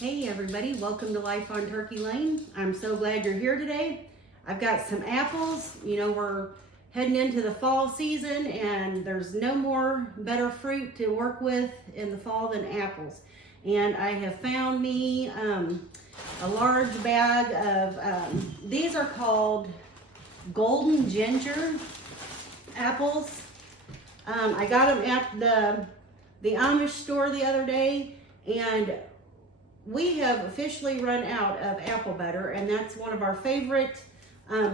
Hey everybody, welcome to Life on Turkey Lane. I'm so glad you're here today. I've got some apples. You know, we're heading into the fall season and there's no more better fruit to work with in the fall than apples. And I have found me a large bag of, these are called golden ginger apples. I got them at the Amish store the other day, and we have officially run out of apple butter, and that's one of our favorite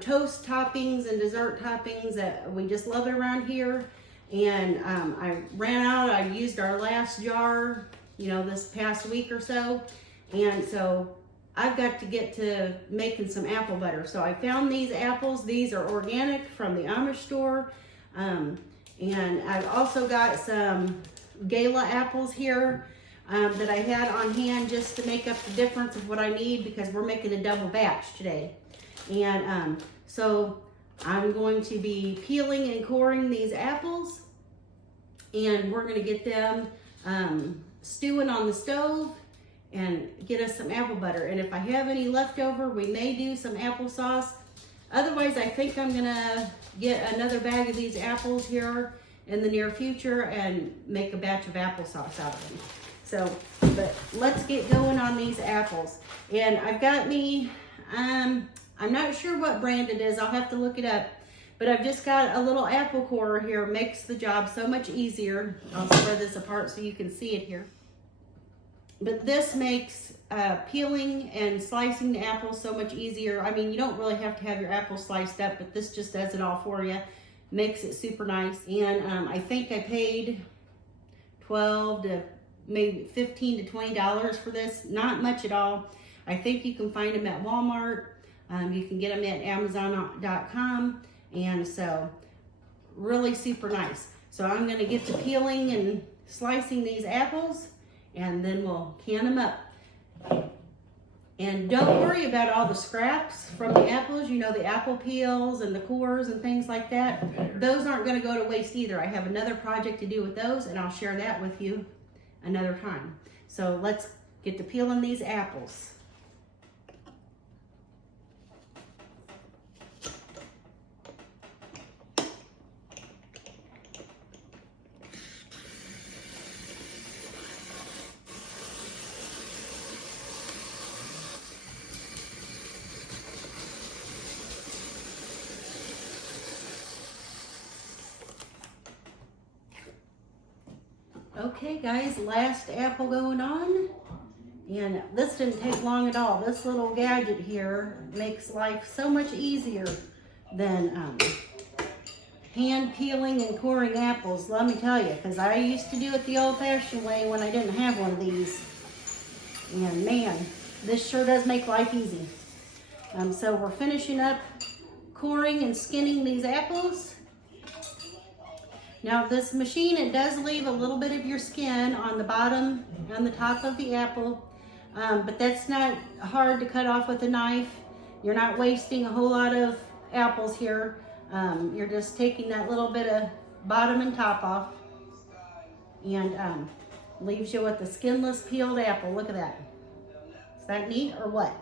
toast toppings and dessert toppings that we just love it around here. And I ran out. I used our last jar, you know, this past week or so, and so I've got to get to making some apple butter. So I found these apples. These are organic from the Amish store, and I've also got some gala apples here that I had on hand just to make up the difference of what I need, because we're making a double batch today. And so I'm going to be peeling and coring these apples, and we're going to get them stewing on the stove and get us some apple butter. And if I have any left over, we may do some applesauce. Otherwise, I think I'm gonna get another bag of these apples here in the near future and make a batch of applesauce out of them. So, but let's get going on these apples. And I've got me, I'm not sure what brand it is, I'll have to look it up, but I've just got a little apple corer here. Makes the job so much easier. I'll spread this apart so you can see it here. But this makes peeling and slicing the apples so much easier. I mean, you don't really have to have your apples sliced up, but this just does it all for you. Makes it super nice. And I think I paid $12 to maybe $15 to $20 for this. Not much at all. I think you can find them at Walmart. You can get them at Amazon.com. And so really super nice. So I'm going to get to peeling and slicing these apples, and then we'll can them up. And don't worry about all the scraps from the apples, you know, the apple peels and the cores and things like that. Those aren't going to go to waste either. I have another project to do with those, and I'll share that with you another time. So let's get to peeling these apples. Okay guys, last apple going on, and this didn't take long at all. This little gadget here makes life so much easier than hand peeling and coring apples, let me tell you, because I used to do it the old-fashioned way when I didn't have one of these, and man, this sure does make life easy. So we're finishing up coring and skinning these apples. Now this machine, it does leave a little bit of your skin on the bottom and the top of the apple, but that's not hard to cut off with a knife. You're not wasting a whole lot of apples here. You're just taking that little bit of bottom and top off, and leaves you with the skinless peeled apple. Look at that. Is that neat or what?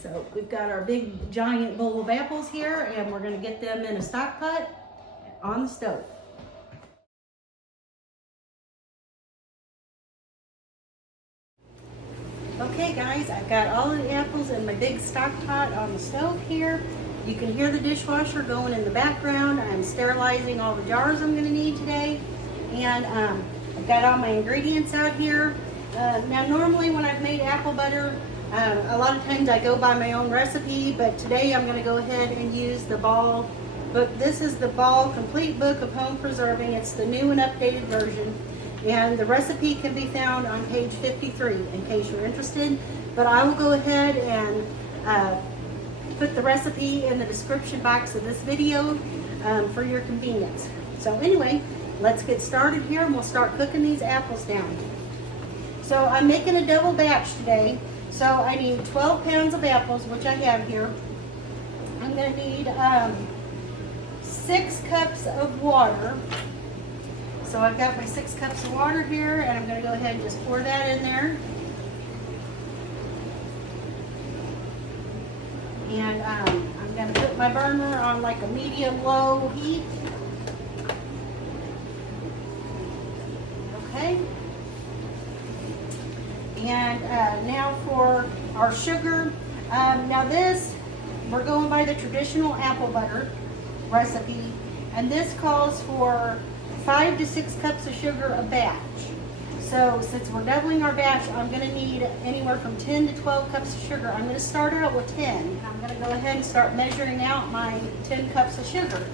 So we've got our big giant bowl of apples here, and we're going to get them in a stock pot on the stove. Okay guys, I've got all of the apples in my big stock pot on the stove here. You can hear the dishwasher going in the background. I'm sterilizing all the jars I'm going to need today, and I've got all my ingredients out here. Now normally when I've made apple butter, a lot of times I go by my own recipe, but today I'm going to go ahead and use the Ball book. This is the Ball Complete Book of Home Preserving. It's the new and updated version, and the recipe can be found on page 53 in case you're interested. But I will go ahead and put the recipe in the description box of this video for your convenience. So anyway, let's get started here, and we'll start cooking these apples down. So I'm making a double batch today. So I need 12 pounds of apples, which I have here. I'm going to need 6 cups of water. So I've got my 6 cups of water here, and I'm going to go ahead and just pour that in there. And I'm gonna put my burner on like a medium-low heat. Okay. And now for our sugar. Now this, we're going by the traditional apple butter recipe, and this calls for 5 to 6 cups of sugar a batch. So since we're doubling our batch, I'm going to need anywhere from 10 to 12 cups of sugar. I'm going to start out with 10. I'm going to go ahead and start measuring out my 10 cups of sugar.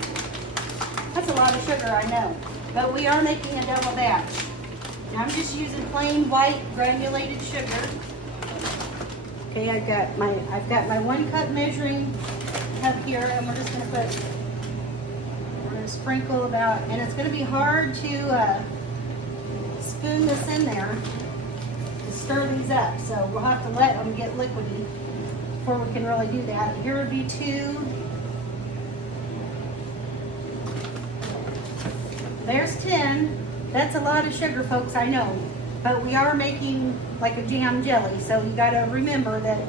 That's a lot of sugar, I know, but we are making a double batch. Now I'm just using plain white granulated sugar. Okay, I've got my 1 cup measuring cup here, and we're just going to sprinkle about, and it's going to be hard to spoon this in there to stir these up, so we'll have to let them get liquidy before we can really do that. Here would be 2. There's 10. That's a lot of sugar, folks, I know, but we are making like a jam jelly, so you got to remember that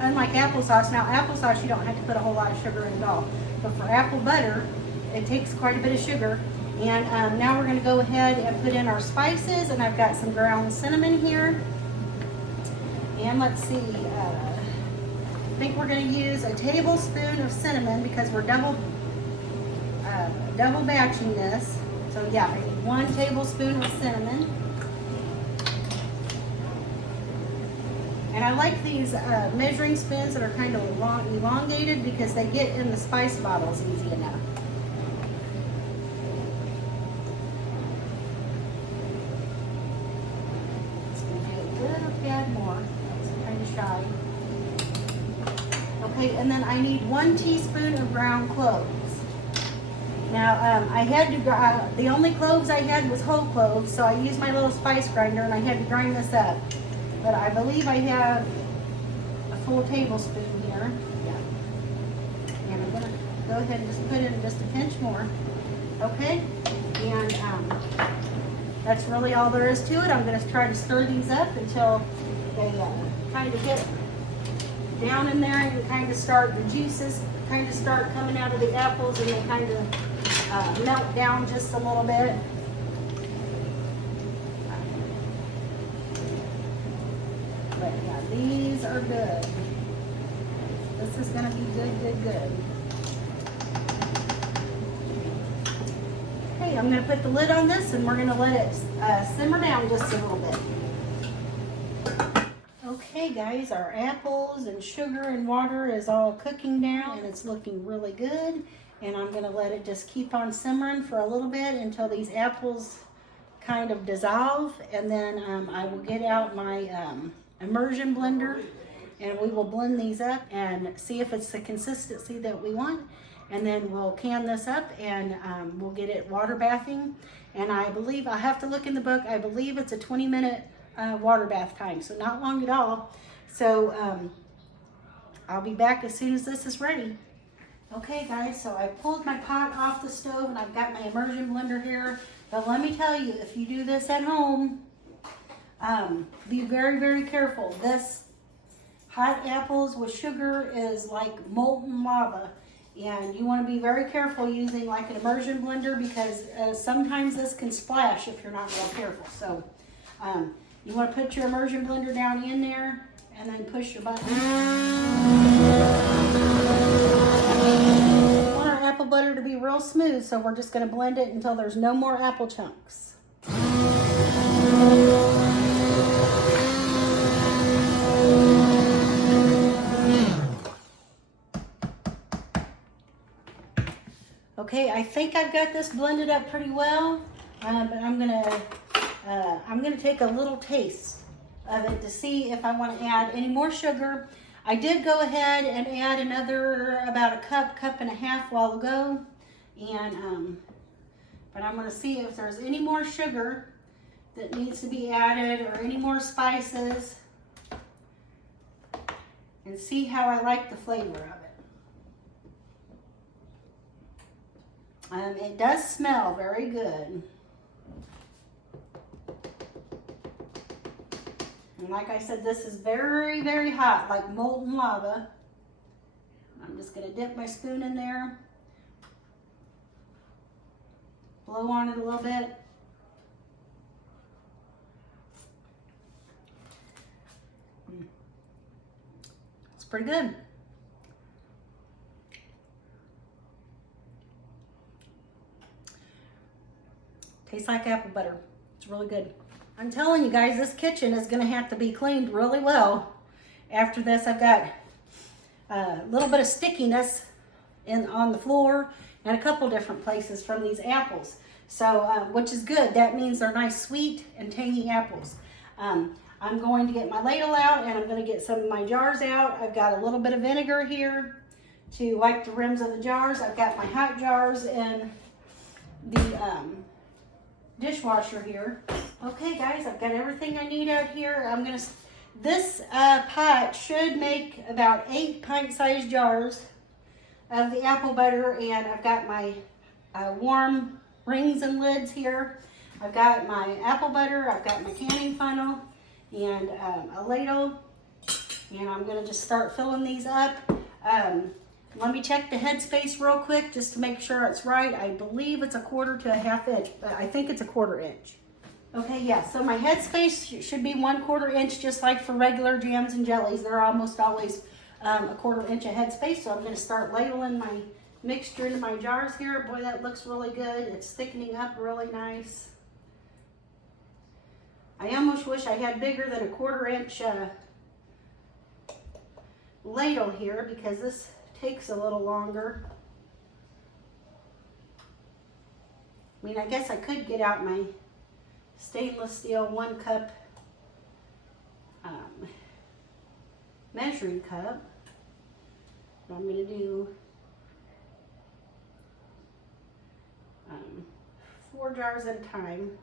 unlike applesauce, now applesauce you don't have to put a whole lot of sugar in at all, but for apple butter it takes quite a bit of sugar. And now we're going to go ahead and put in our spices, and I've got some ground cinnamon here, and let's see, I think we're going to use a tablespoon of cinnamon because we're double batching this. So yeah, I need 1 tablespoon of cinnamon. And I like these measuring spoons that are kind of elongated because they get in the spice bottles easy enough. Okay, and then I need 1 teaspoon of ground cloves. Now, I had to, the only cloves I had was whole cloves, so I used my little spice grinder and I had to grind this up. But I believe I have a full tablespoon here. Yeah. And I'm gonna go ahead and just put in just a pinch more. Okay, and that's really all there is to it. I'm gonna try to stir these up until they kind of get down in there and kind of start, the juices kind of start coming out of the apples and they kind of melt down just a little bit. But yeah, these are good. This is going to be good. Okay, I'm going to put the lid on this and we're going to let it simmer down just a little bit. Okay guys, our apples and sugar and water is all cooking down and it's looking really good. And I'm going to let it just keep on simmering for a little bit until these apples kind of dissolve. And then I will get out my immersion blender and we will blend these up and see if it's the consistency that we want. And then we'll can this up and we'll get it water bathing. And I believe, I have to look in the book, I believe it's a 20-minute water bath time, so not long at all. So I'll be back as soon as this is ready. Okay guys, so I pulled my pot off the stove and I've got my immersion blender here. But let me tell you, if you do this at home, be very careful. This hot apples with sugar is like molten lava. And you want to be very careful using like an immersion blender because sometimes this can splash if you're not real careful. So you want to put your immersion blender down in there and then push your button. We want our apple butter to be real smooth, so we're just going to blend it until there's no more apple chunks. Okay, I think I've got this blended up pretty well, but I'm gonna take a little taste of it to see if I want to add any more sugar. I did go ahead and add another about a cup and a half while ago, and but I'm going to see if there's any more sugar that needs to be added or any more spices, and see how I like the flavor of it. It does smell very good. And like I said, this is very hot, like molten lava. just gonna dip my spoon in there, blow on it a little bit. It's pretty good. Tastes like apple butter. It's really good. I'm telling you guys, this kitchen is gonna have to be cleaned really well. After this, I've got a little bit of stickiness on the floor and a couple different places from these apples. So, which is good. That means they're nice, sweet, and tangy apples. I'm going to get my ladle out and I'm going to get some of my jars out. I've got a little bit of vinegar here to wipe the rims of the jars. I've got my hot jars in the dishwasher here. Okay, guys, I've got everything I need out here. This pot should make about 8 pint-sized jars of the apple butter, and I've got my warm rings and lids here. I've got my apple butter, I've got my canning funnel, and a ladle, and I'm gonna just start filling these up. Let me check the headspace real quick just to make sure it's right. I believe it's 1/4 to 1/2 inch, but I think it's 1/4 inch. Okay, yeah, so my headspace should be 1/4 inch, just like for regular jams and jellies. They're almost always 1/4 inch of headspace. So I'm gonna start ladling my mixture into my jars here. Boy, that looks really good. It's thickening up really nice. I almost wish I had bigger than 1/4 inch ladle here, because this takes a little longer. I mean, I guess I could get out my stainless steel 1 cup measuring cup. I'm going to do 4 jars at a time.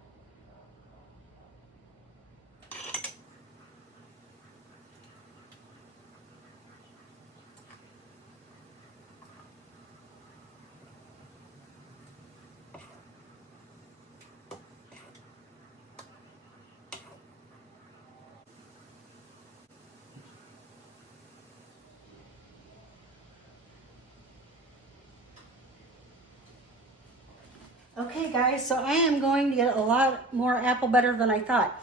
Okay guys, so I am going to get a lot more apple butter than I thought.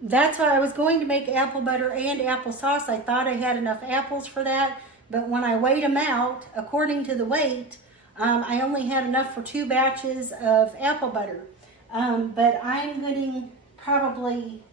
That's why I was going to make apple butter and applesauce. I thought I had enough apples for that, but when I weighed them out, according to the weight, I only had enough for 2 batches of apple butter. But I'm getting probably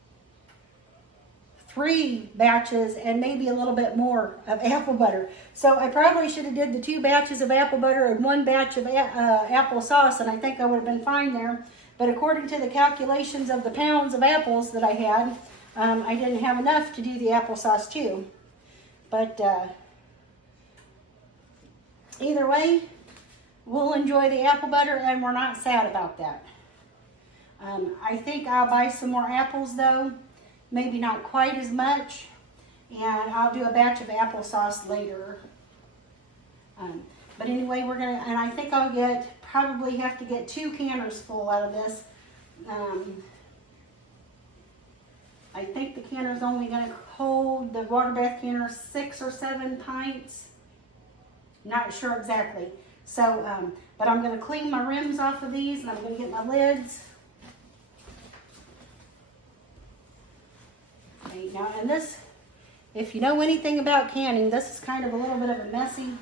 3 batches and maybe a little bit more of apple butter. So I probably should have did the 2 batches of apple butter and 1 batch of applesauce, and I think I would have been fine there. But according to the calculations of the pounds of apples that I had, I didn't have enough to do the applesauce too. But either way, we'll enjoy the apple butter and we're not sad about that. I think I'll buy some more apples though. Maybe not quite as much, and I'll do a batch of applesauce later. But anyway, and I think I'll probably have to get 2 canners full out of this. I think the canner's only gonna hold, the water bath canner, 6 or 7 pints. Not sure exactly. So, but I'm gonna clean my rims off of these, and I'm gonna get my lids. Now, and this, if you know anything about canning, this is kind of a little bit of a messy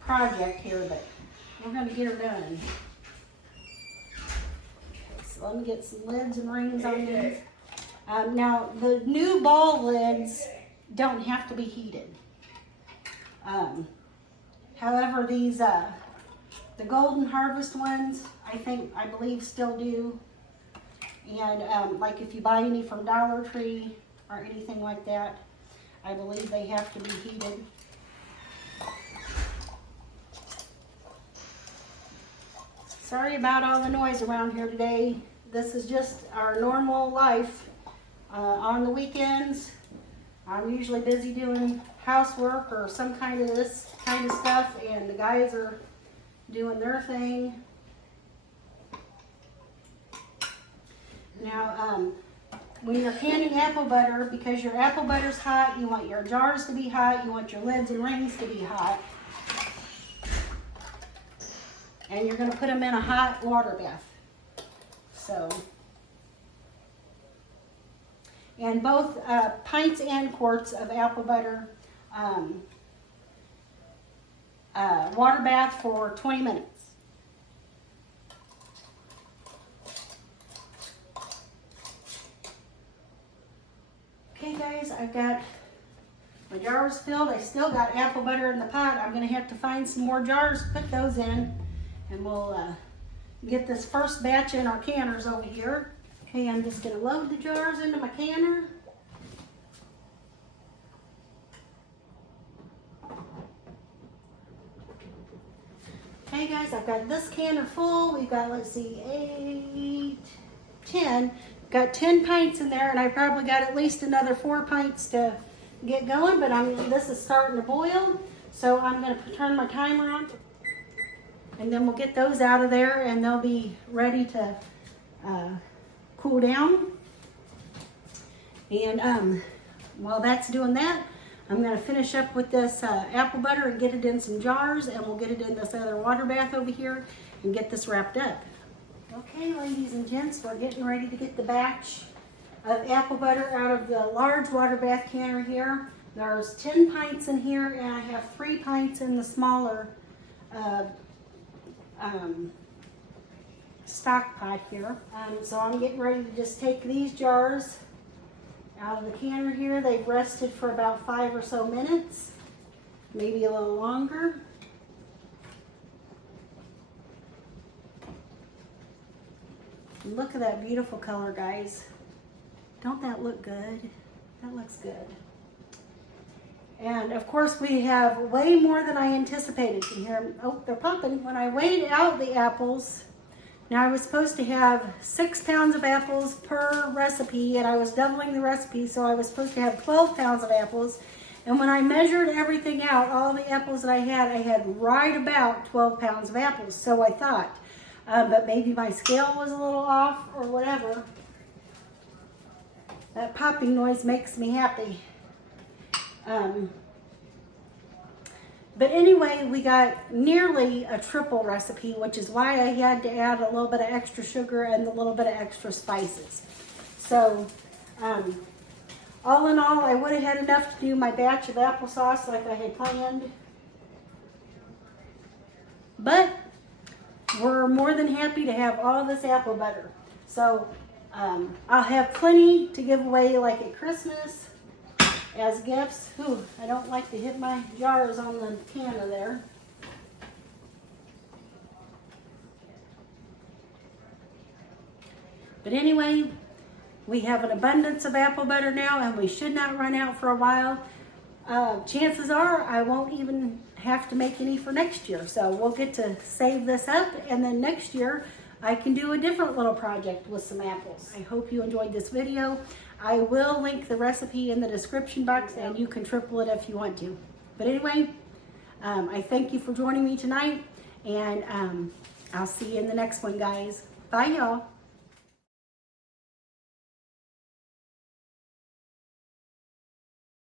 project here, but we're going to get her done. Okay, so let me get some lids and rings on these. Now, the new ball lids don't have to be heated. However, these, the Golden Harvest ones, I believe still do. And like if you buy any from Dollar Tree or anything like that, I believe they have to be heated. Sorry about all the noise around here today. This is just our normal life. On the weekends, I'm usually busy doing housework or some kind of this kind of stuff, and the guys are doing their thing. Now, when you're canning apple butter, because your apple butter's hot, you want your jars to be hot, you want your lids and rings to be hot. and you're gonna put them in a hot water bath. So, and both pints and quarts of apple butter, water bath for 20 minutes. Okay guys, I've got my jars filled. I still got apple butter in the pot. I'm gonna have to find some more jars to put those in, and we'll get this first batch in our canners over here. Okay, I'm just gonna load the jars into my canner. Okay guys, I've got this canner full. We've got, let's see, 8, 10. Got 10 pints in there, and I probably got at least another 4 pints to get going, but this is starting to boil. So I'm gonna turn my timer on, and then we'll get those out of there, and they'll be ready to cool down. And while that's doing that, I'm gonna finish up with this apple butter and get it in some jars, and we'll get it in this other water bath over here and get this wrapped up. Okay, ladies and gents, we're getting ready to get the batch of apple butter out of the large water bath canner here. There's 10 pints in here, and I have 3 pints in the smaller stock pot here. So I'm getting ready to just take these jars out of the canner here. They've rested for about 5 or so minutes, maybe a little longer. Look at that beautiful color, guys. Don't that look good? That looks good. And of course we have way more than I anticipated in here. Oh, they're popping. When I weighed out the apples, now I was supposed to have 6 pounds of apples per recipe, and I was doubling the recipe, so I was supposed to have 12 pounds of apples. And when I measured everything out, all the apples that I had right about 12 pounds of apples, so I thought. But maybe my scale was a little off or whatever. That popping noise makes me happy. But anyway, we got nearly a triple recipe, which is why I had to add a little bit of extra sugar and a little bit of extra spices. So, all in all, I would have had enough to do my batch of applesauce like I had planned. But we're more than happy to have all this apple butter. So I'll have plenty to give away like at Christmas as gifts. Ooh, I don't like to hit my jars on the canner there. But anyway, we have an abundance of apple butter now, and we should not run out for a while. Chances are I won't even have to make any for next year. So we'll get to save this up, and then next year I can do a different little project with some apples. I hope you enjoyed this video. I will link the recipe in the description box, and you can triple it if you want to. But anyway, I thank you for joining me tonight, and I'll see you in the next one, guys. Bye, y'all.